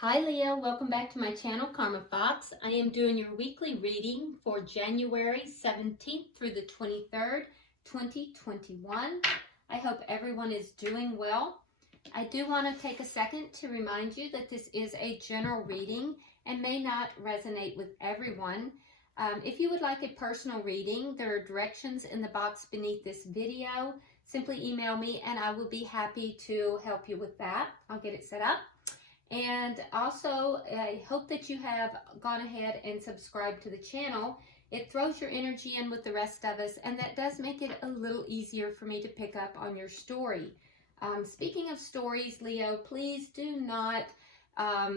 Hi Leo, welcome back to my channel, Karma Fox. I am doing your weekly reading for January 17th through the 23rd, 2021. I hope everyone is doing well. I do want to take a second to remind you that this is a general reading and may not resonate with everyone. If you would like a personal reading, there are directions in the box beneath this video. Simply email me and I will be happy to help you with that. I'll get it set up. And also, I hope that you have gone ahead and subscribed to the channel. It throws your energy in with the rest of us, and that does make it a little easier for me to pick up on your story. Speaking of stories, Leo, please do not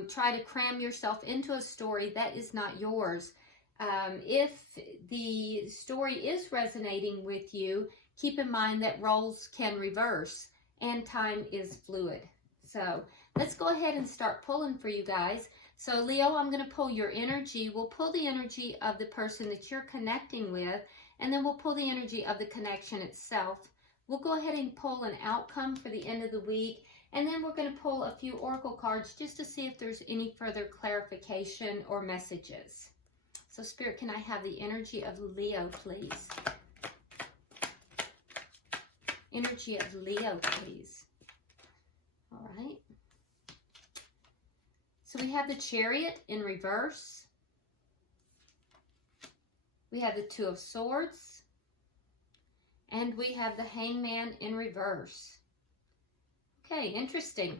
try to cram yourself into a story that is not yours. If the story is resonating with you, keep in mind that roles can reverse and time is fluid. So let's go ahead and start pulling for you guys. So Leo, I'm going to pull your energy. We'll pull the energy of the person that you're connecting with, and then we'll pull the energy of the connection itself. We'll go ahead and pull an outcome for the end of the week, and then we're going to pull a few oracle cards just to see if there's any further clarification or messages. So Spirit, can I have the energy of Leo, please? Energy of Leo, please. All right. So we have the Chariot in reverse. We have the Two of Swords. And we have the Hangman in reverse. Okay, interesting.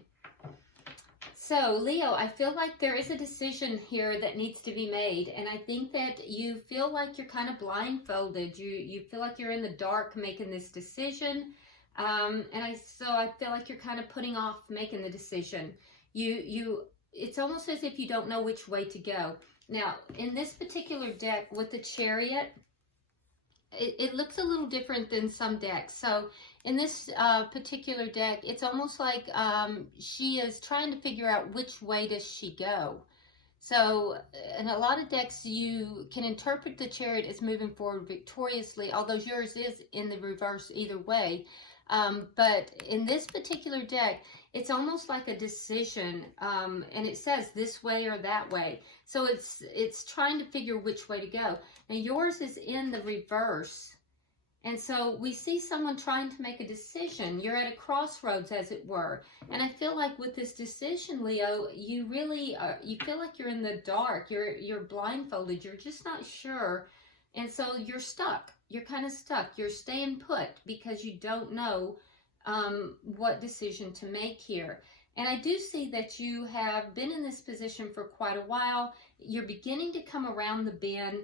So Leo, I feel like there is a decision here that needs to be made. And I think that you feel like you're kind of blindfolded. You feel like you're in the dark making this decision. So I feel like you're kind of putting off making the decision. It's almost as if you don't know which way to go. Now, in this particular deck with the Chariot, it looks a little different than some decks. So in this particular deck, it's almost like she is trying to figure out which way does she go. So in a lot of decks, you can interpret the Chariot as moving forward victoriously, although yours is in the reverse either way. But in this particular deck, it's almost like a decision, and it says this way or that way. So it's trying to figure which way to go. Now yours is in the reverse, and so we see someone trying to make a decision. You're at a crossroads, as it were. And I feel like with this decision, Leo, you really you feel like you're in the dark. You're blindfolded. You're just not sure, and so you're stuck. You're kind of stuck. You're staying put because you don't know what decision to make here. And I do see that you have been in this position for quite a while. You're beginning to come around the bend.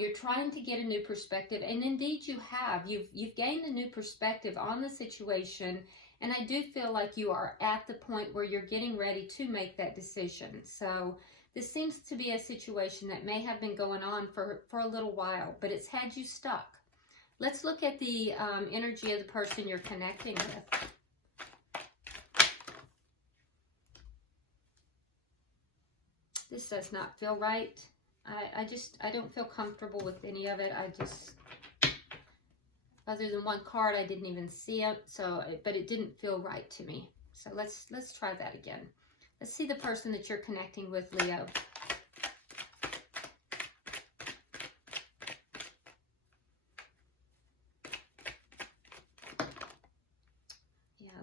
You're trying to get a new perspective, and indeed you have. You've gained a new perspective on the situation, and I do feel like you are at the point where you're getting ready to make that decision. So this seems to be a situation that may have been going on for a little while, but it's had you stuck. Let's look at the energy of the person you're connecting with. This does not feel right. I don't feel comfortable with any of it. Other than one card, I didn't even see it. But it didn't feel right to me. So let's try that again. Let's see the person that you're connecting with, Leo.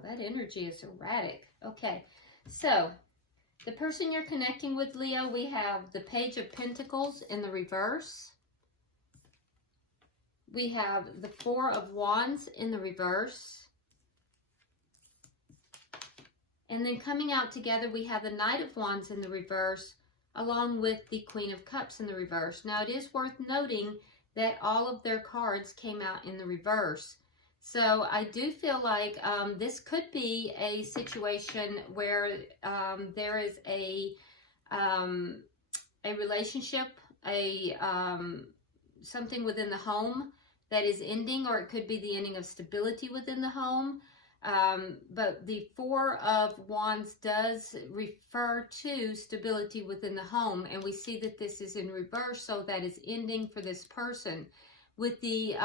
That energy is erratic. Okay, so the person you're connecting with, Leo, we have the Page of Pentacles in the reverse. We have the Four of Wands in the reverse. And then coming out together, we have the Knight of Wands in the reverse, along with the Queen of Cups in the reverse. Now, it is worth noting that all of their cards came out in the reverse. So I do feel like this could be a situation where there is a relationship, something within the home that is ending, or it could be the ending of stability within the home. But the Four of Wands does refer to stability within the home, and we see that this is in reverse, so that is ending for this person. With the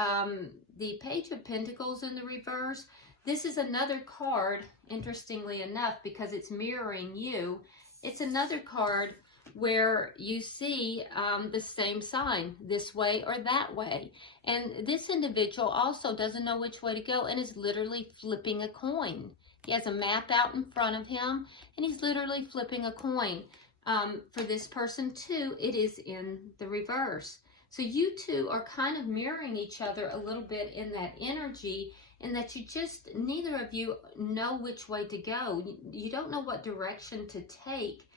Page of Pentacles in the reverse, this is another card, interestingly enough, because it's mirroring you. It's another card where you see the same sign, this way or that way. And this individual also doesn't know which way to go and is literally flipping a coin. He has a map out in front of him and he's literally flipping a coin. For this person too, it is in the reverse. So you two are kind of mirroring each other a little bit in that energy, in that you just, neither of you know which way to go. You don't know what direction to take.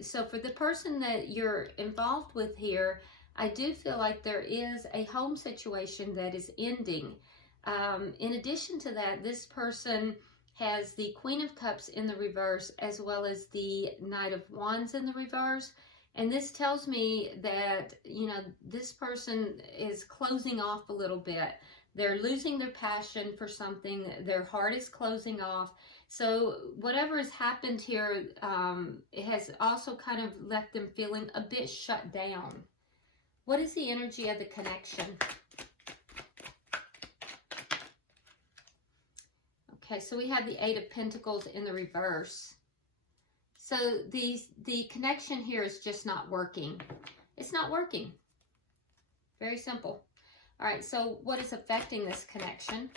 So for the person that you're involved with here, I do feel like there is a home situation that is ending. In addition to that, this person has the Queen of Cups in the reverse as well as the Knight of Wands in the reverse. And this tells me that, you know, this person is closing off a little bit. They're losing their passion for something. Their heart is closing off. So whatever has happened here, it has also kind of left them feeling a bit shut down. What is the energy of the connection? Okay, so we have the Eight of Pentacles in the reverse. So the connection here is just not working. It's not working. Very simple. All right, so what is affecting this connection?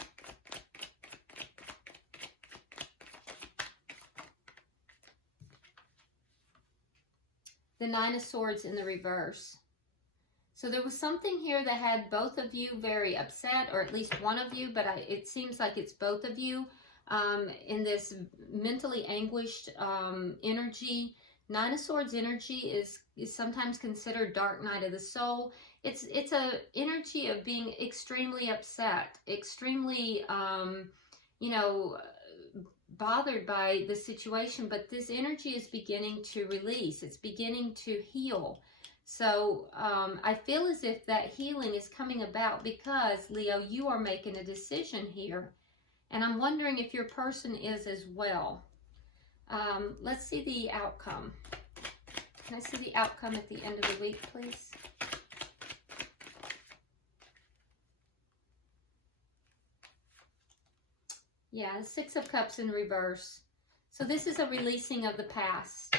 The Nine of Swords in the reverse. So there was something here that had both of you very upset, or at least one of you, but it seems like it's both of you in this mentally anguished energy. Nine of Swords energy is sometimes considered dark night of the soul. It's a energy of being extremely upset, extremely, you know, bothered by the situation, but this energy is beginning to release. It's beginning to heal. So I feel as if that healing is coming about because, Leo, you are making a decision here. And I'm wondering if your person is as well. Let's see the outcome. Can I see the outcome at the end of the week, please? Yeah, Six of Cups in reverse. So this is a releasing of the past.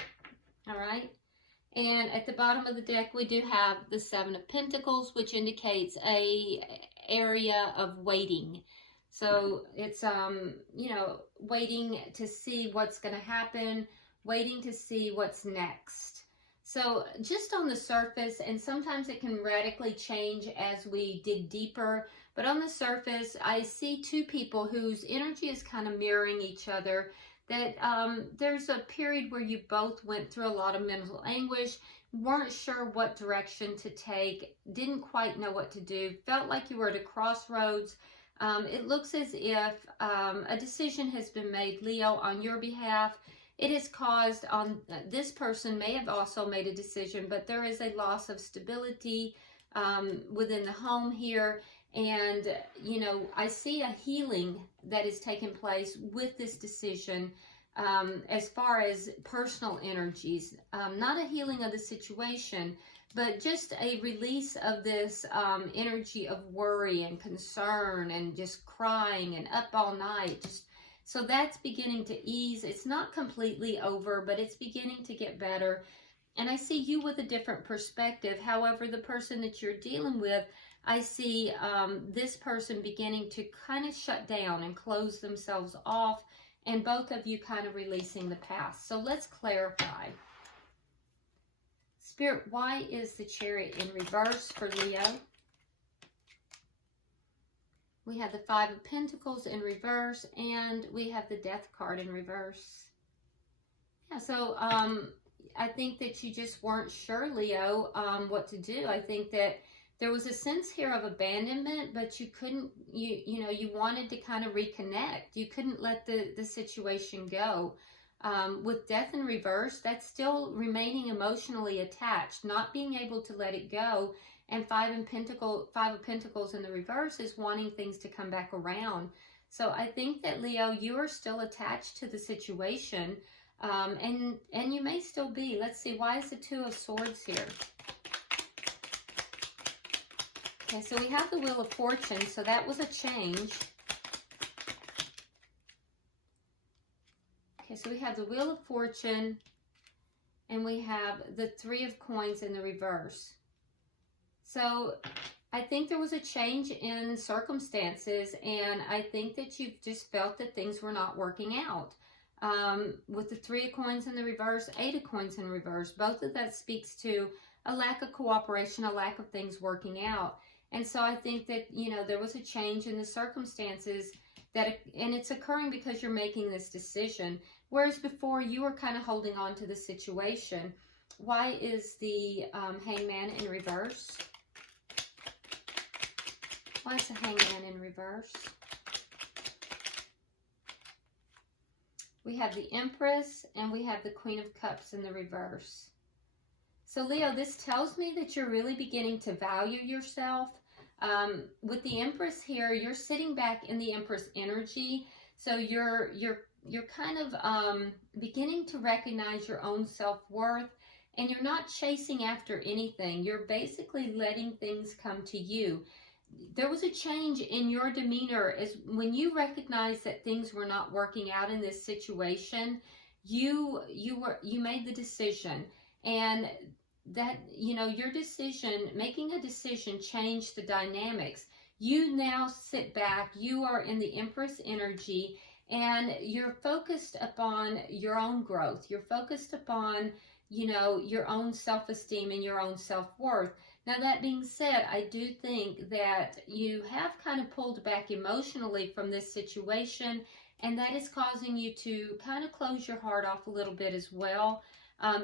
All right. And at the bottom of the deck, we do have the Seven of Pentacles, which indicates a area of waiting. So it's, you know, waiting to see what's going to happen, waiting to see what's next. So just on the surface, and sometimes it can radically change as we dig deeper, but on the surface, I see two people whose energy is kind of mirroring each other. That there's a period where you both went through a lot of mental anguish, weren't sure what direction to take, didn't quite know what to do, felt like you were at a crossroads. It looks as if a decision has been made, Leo, on your behalf. It has caused, this person may have also made a decision, but there is a loss of stability within the home here. And, you know, I see a healing that is taking place with this decision as far as personal energies. Not a healing of the situation, but just a release of this energy of worry and concern and just crying and up all night. Just so that's beginning to ease. It's not completely over, but it's beginning to get better. And I see you with a different perspective. However, the person that you're dealing with, I see this person beginning to kind of shut down and close themselves off, and both of you kind of releasing the past. So let's clarify. Spirit, why is the Chariot in reverse for Leo? We have the Five of Pentacles in reverse, and we have the Death card in reverse. Yeah, so I think that you just weren't sure, Leo, what to do. I think that there was a sense here of abandonment, but you couldn't, you know, you wanted to kind of reconnect. You couldn't let the situation go. With Death in reverse, that's still remaining emotionally attached, not being able to let it go. And Five of Pentacles in the reverse is wanting things to come back around. So I think that, Leo, you are still attached to the situation, and you may still be. Let's see, why is the Two of Swords here? Okay, so we have the Wheel of Fortune, so that was a change. Okay, so we have the Wheel of Fortune, and we have the Three of Coins in the reverse. So I think there was a change in circumstances, and I think that you just felt that things were not working out. With the Three of Coins in the reverse, Eight of Coins in reverse, both of that speaks to a lack of cooperation, a lack of things working out. And so I think that, you know, there was a change in the circumstances and it's occurring because you're making this decision. Whereas before you were kind of holding on to the situation. Why is the Hangman in reverse? Why is the Hangman in reverse? We have the Empress and we have the Queen of Cups in the reverse. So Leo, this tells me that you're really beginning to value yourself. With the Empress here, you're sitting back in the Empress energy. So you're kind of beginning to recognize your own self-worth, and you're not chasing after anything. You're basically letting things come to you. There was a change in your demeanor as when you recognized that things were not working out in this situation. You made the decision, and that, you know, your decision, making a decision, changed the dynamics. You now sit back, you are in the Empress energy, and you're focused upon your own growth. You're focused upon, you know, your own self-esteem and your own self-worth. Now, that being said, I do think that you have kind of pulled back emotionally from this situation, and that is causing you to kind of close your heart off a little bit as well.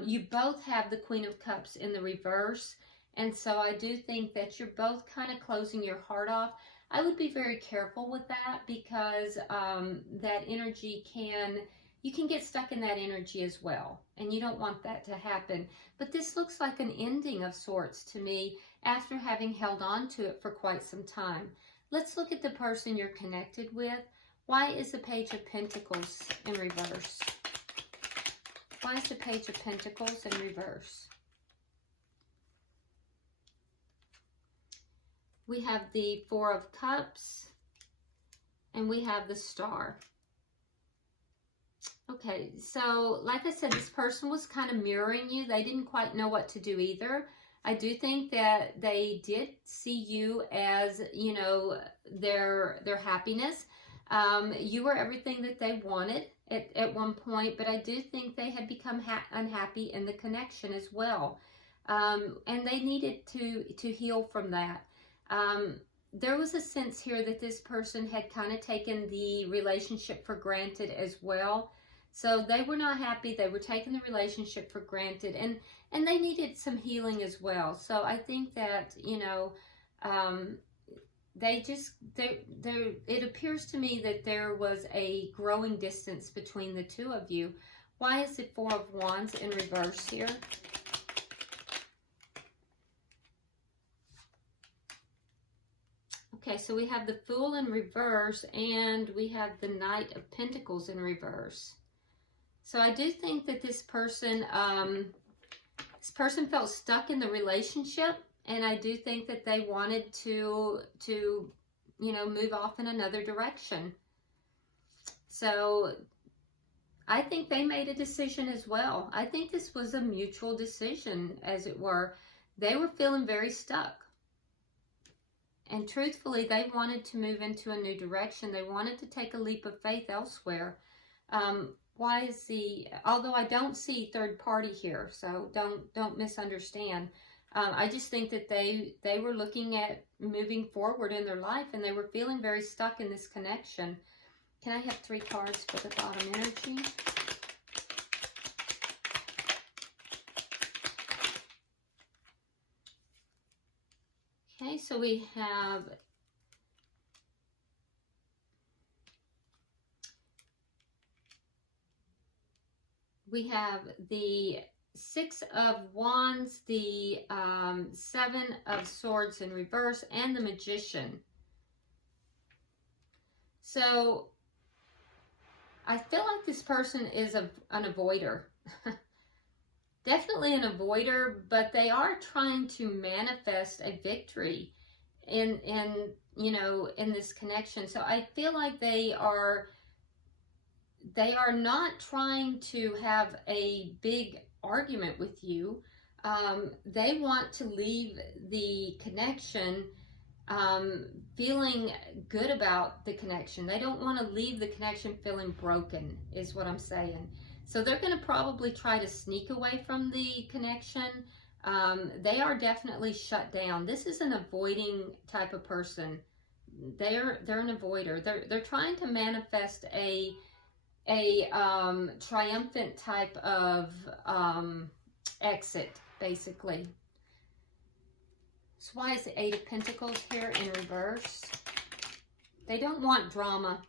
You both have the Queen of Cups in the reverse, and so I do think that you're both kind of closing your heart off. I would be very careful with that, because that energy you can get stuck in that energy as well, and you don't want that to happen. But this looks like an ending of sorts to me after having held on to it for quite some time. Let's look at the person you're connected with. Why is the Page of Pentacles in reverse? Why is the Page of Pentacles in reverse? We have the Four of Cups, and we have the Star. Okay, so like I said, this person was kind of mirroring you. They didn't quite know what to do either. I do think that they did see you as, you know, their happiness. You were everything that they wanted at one point, but I do think they had become unhappy in the connection as well. And they needed to heal from that. There was a sense here that this person had kind of taken the relationship for granted as well. So they were not happy. They were taking the relationship for granted, and they needed some healing as well. So I think that, you know, it appears to me that there was a growing distance between the two of you. Why is the Four of Wands in reverse here? Okay, so we have the Fool in reverse, and we have the Knight of Pentacles in reverse. So I do think that this person felt stuck in the relationship, and I do think that they wanted to you know, move off in another direction. So I think they made a decision as well. I think this was a mutual decision, as it were. They were feeling very stuck. And truthfully, they wanted to move into a new direction. They wanted to take a leap of faith elsewhere. Why is although I don't see third party here, so don't misunderstand. I just think that they were looking at moving forward in their life, and they were feeling very stuck in this connection. Can I have 3 cards for the bottom energy? Okay, so we have the Six of Wands, the Seven of Swords in reverse, and the Magician. So I feel like this person is an avoider. Definitely an avoider, but they are trying to manifest a victory in you know, in this connection. So I feel like they are not trying to have a big argument with you. They want to leave the connection feeling good about the connection. They don't want to leave the connection feeling broken, is what I'm saying. So they're going to probably try to sneak away from the connection. They are definitely shut down. This is an avoiding type of person. They're an avoider. They're trying to manifest a triumphant type of exit, basically. So why is the Eight of Pentacles here in reverse? They don't want drama.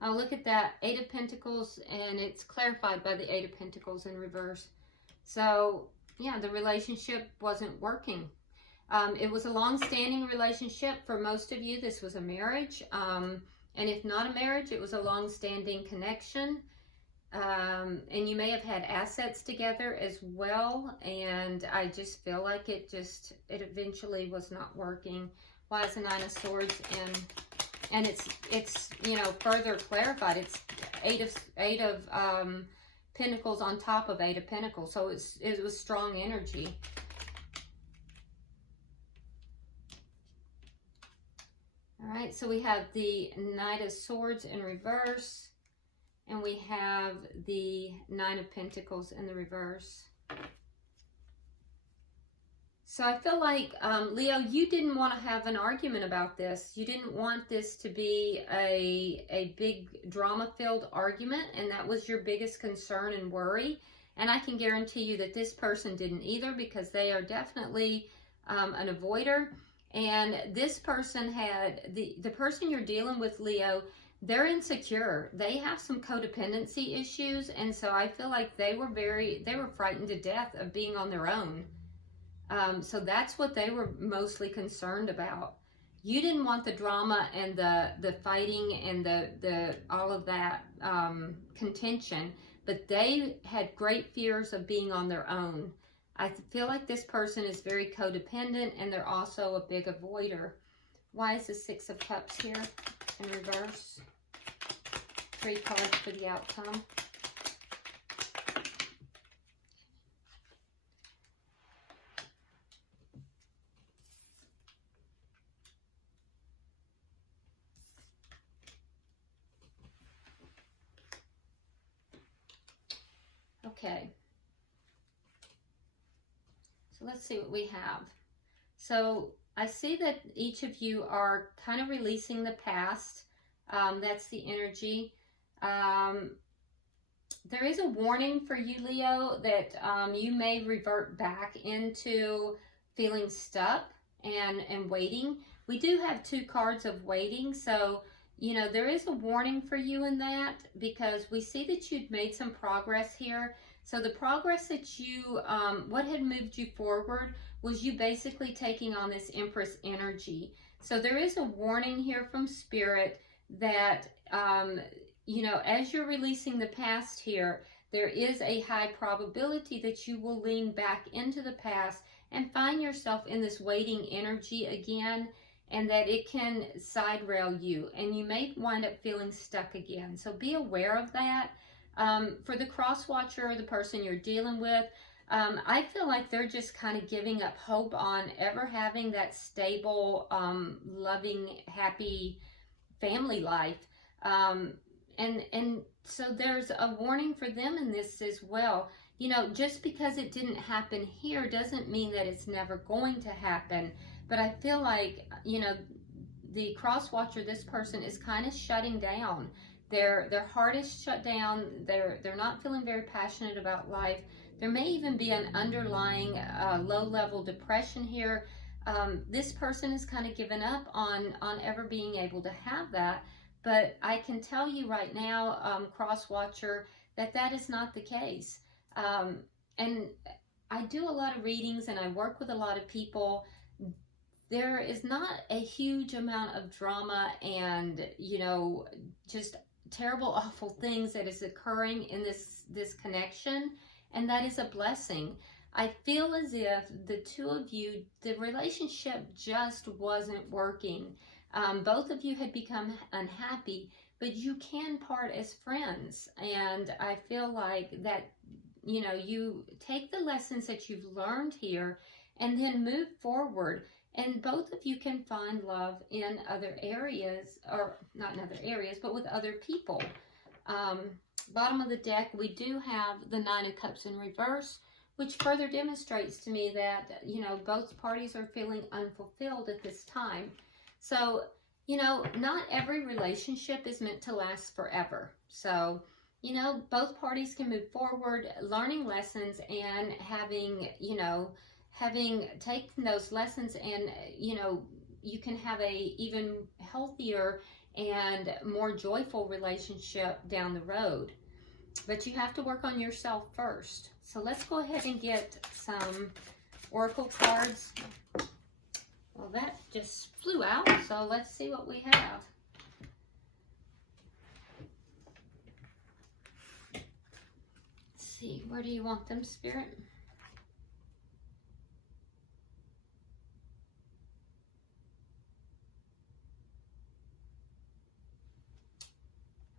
Oh, look at that. Eight of Pentacles, and it's clarified by the Eight of Pentacles in reverse. So, yeah, the relationship wasn't working. It was a long-standing relationship for most of you. This was a marriage. And if not a marriage, it was a long-standing connection. And you may have had assets together as well. And I just feel like it eventually was not working. Why is the Nine of Swords? And it's you know, further clarified. It's eight of Pentacles on top of Eight of Pentacles. So it was strong energy. All right, so we have the Knight of Swords in reverse, and we have the Nine of Pentacles in the reverse. So I feel like, Leo, you didn't want to have an argument about this. You didn't want this to be a big drama-filled argument, and that was your biggest concern and worry. And I can guarantee you that this person didn't either, because they are definitely an avoider. And this person had, the person you're dealing with, Leo, they're insecure. They have some codependency issues. And so I feel like they were frightened to death of being on their own. So that's what they were mostly concerned about. You didn't want the drama and the fighting and the all of that contention, but they had great fears of being on their own. I feel like this person is very codependent, and they're also a big avoider. Why is the Six of Cups here in reverse? 3 cards for the outcome. Okay. So let's see what we have. So I see that each of you are kind of releasing the past. That's the energy. There is a warning for you, Leo, that you may revert back into feeling stuck and waiting. We do have 2 cards of waiting. So, you know, there is a warning for you in that, because we see that you've made some progress here. So the progress that you, what had moved you forward was you basically taking on this Empress energy. So there is a warning here from Spirit that, you know, as you're releasing the past here, there is a high probability that you will lean back into the past and find yourself in this waiting energy again, and that it can side rail you, and you may wind up feeling stuck again. So be aware of that. For the cross watcher, the person you're dealing with, I feel like they're just kind of giving up hope on ever having that stable, loving, happy family life. And so there's a warning for them in this as well. You know, just because it didn't happen here doesn't mean that it's never going to happen. But I feel like, you know, the cross watcher, this person is kind of shutting down. Their heart is shut down. They're not feeling very passionate about life. There may even be an underlying low-level depression here. This person is kind of given up on ever being able to have that. But I can tell you right now, cross watcher, that is not the case. And I do a lot of readings, and I work with a lot of people. There is not a huge amount of drama and, you know, just terrible, awful things that is occurring in this connection, and that is a blessing. I feel as if the 2 of you, the relationship just wasn't working. Both of you had become unhappy, but you can part as friends. And I feel like that, you know, you take the lessons that you've learned here and then move forward. And both of you can find love in other areas, or not in other areas, but with other people. Bottom of the deck, we do have the Nine of Cups in reverse, which further demonstrates to me that, you know, both parties are feeling unfulfilled at this time. So, you know, not every relationship is meant to last forever. So, you know, both parties can move forward, learning lessons and having, you know, taken those lessons, and, you know, you can have a even healthier and more joyful relationship down the road. But you have to work on yourself first. So let's go ahead and get some oracle cards. Well, that just flew out, so let's see what we have. Let's see, where do you want them, Spirit?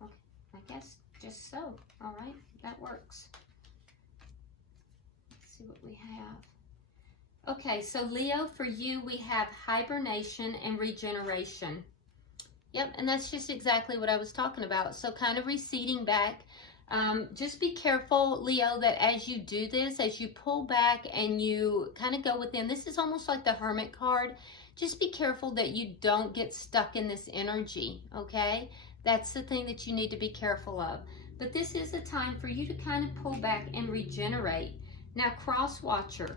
Okay, I guess just so. All right, that works. Let's see what we have. Okay, so Leo, for you, we have hibernation and regeneration. Yep, and that's just exactly what I was talking about. So kind of receding back. Just be careful, Leo, that as you do this, as you pull back and you kind of go within, this is almost like the Hermit card. Just be careful that you don't get stuck in this energy, okay? That's the thing that you need to be careful of. But this is a time for you to kind of pull back and regenerate. Now, cross watcher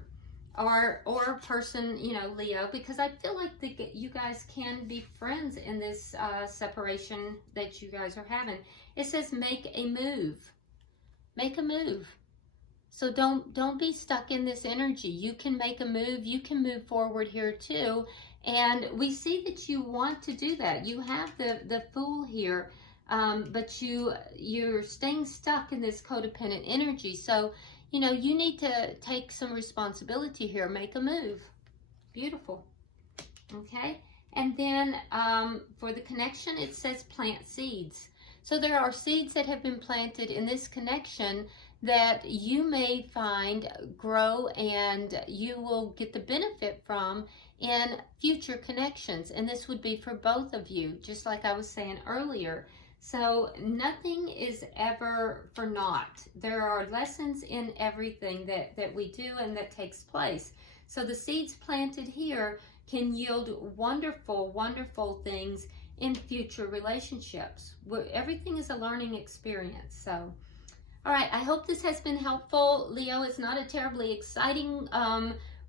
or a person, you know, Leo, because I feel like you guys can be friends in this separation that you guys are having. It says make a move. Make a move. So don't be stuck in this energy. You can make a move. You can move forward here too. And we see that you want to do that. You have the Fool here, but you're staying stuck in this codependent energy. So, you know, you need to take some responsibility here. Make a move. Beautiful. Okay. And then for the connection, it says plant seeds. So there are seeds that have been planted in this connection that you may find grow and you will get the benefit from in future connections. And this would be for both of you, just like I was saying earlier. So nothing is ever for naught. There are lessons in everything that we do and that takes place. So the seeds planted here can yield wonderful, wonderful things in future relationships. Everything is a learning experience. So, all right, I hope this has been helpful. Leo, it's not a terribly exciting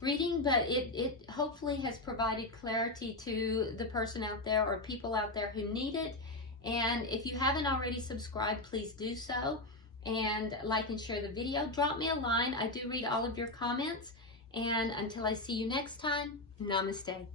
reading, but it hopefully has provided clarity to the person out there or people out there who need it. And if you haven't already subscribed, please do so. And like and share the video. Drop me a line. I do read all of your comments. And until I see you next time, namaste.